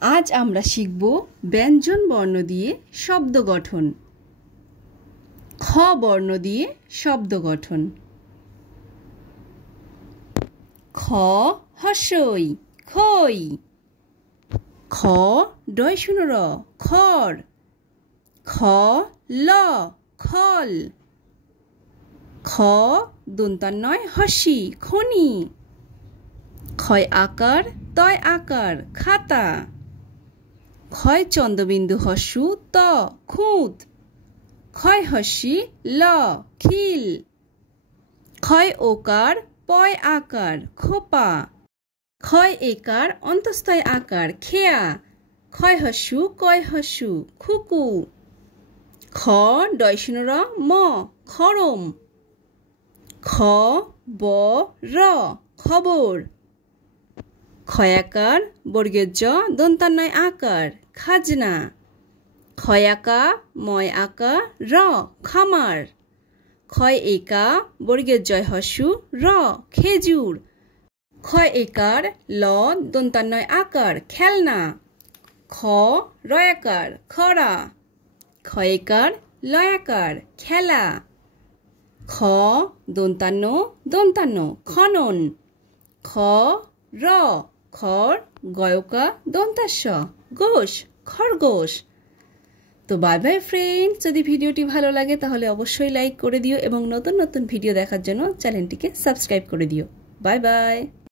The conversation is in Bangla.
আজ আমরা শিখব ব্যঞ্জন বর্ণ দিয়ে শব্দ গঠন। খ বর্ণ দিয়ে শব্দ গঠন। খ হর্ষই খই। খ ডয় শূন্য র খড়। খ ল খল। খ দন্তান্নয় হর্ষি খনি। ক্ষয় আকার তয় আকার খাতা। ক্ষয় চন্দ্রবিন্দু হর্ষু ত খুঁত। ক্ষয় হর্ষি ল খিল। ক্ষয় ওকার পয় আকার খোপা। ক্ষয় একার অন্তস্থয় আকার খেয়া। ক্ষয় হর্ষু কয় হর্ষু খুকু। খ ডয় শূন্য র ম খরম। খ ব র খবর। ক্ষয়াকার বর্গের জ দন্তান্নয় আকার খাজনা। ক্ষয়াকা ময় আকা র খামার। ক্ষয় একা বর্গের জয় হর্ষু র খেজুর। ক্ষয় একার ল দন্তান্নয় আকার খেলনা। খ রয়াকার খরা। ক্ষয়কার লয়াকার খেলা। খ দন্তান্ন খনন। খ র খর গয়কা দন্তাস্য গোশ খরগোশ। তো বাই বাই ফ্রেন্ডস, যদি ভিডিওটি ভালো লাগে তাহলে অবশ্যই লাইক করে দিও এবং নতুন নতুন ভিডিও দেখার জন্য চ্যানেলটিকে সাবস্ক্রাইব করে দিও। Bye bye.